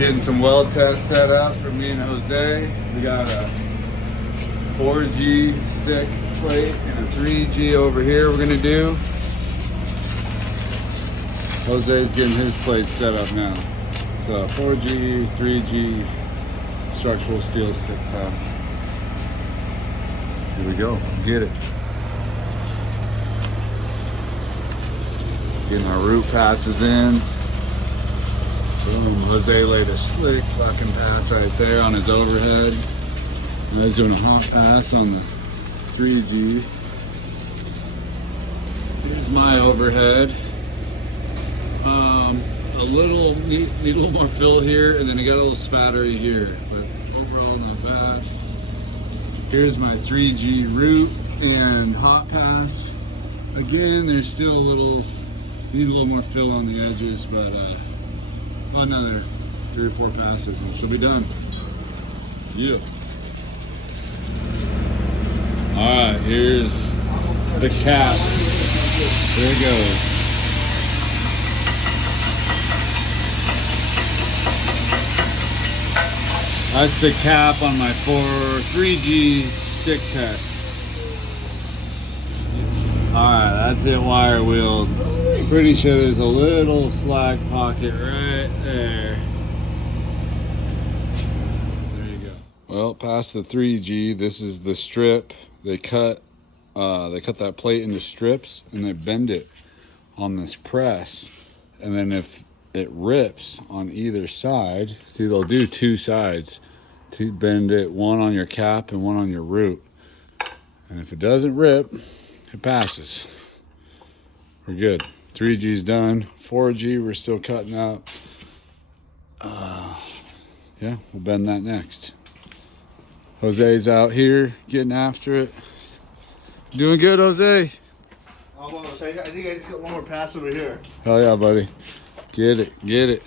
Getting some weld tests set up for me and Jose. We got a 4G stick plate and a 3G over here we're gonna do. Jose's getting his plate set up now. So 4G, 3G structural steel stick test. Here we go, let's get it. Getting our root passes in. Boom, Jose laid a slick fucking pass right there on his overhead. Now he's doing a hot pass on the 3G. Here's my overhead. Need a little more fill here, and then I got a little spattery here, but overall not bad. Here's my 3G root and hot pass. Again, there's still need a little more fill on the edges, but another 3 or 4 passes and she'll be done. Yeah. All right, here's the cap. There it goes. That's the cap on my 3G stick test. Alright, that's it wire wheeled. Pretty sure there's a little slack pocket right there. There you go. Well, past the 3G, this is the strip. They cut that plate into strips and they bend it on this press. And then if it rips on either side, see, they'll do 2 sides to bend it, one on your cap and one on your root. And if it doesn't rip, it passes. We're good. 3G's done. 4G we're still cutting up. Yeah, we'll bend that next. Jose's out here getting after it. Doing good, Jose? Almost. I think I just got one more pass over here. Hell yeah, buddy. Get it, get it.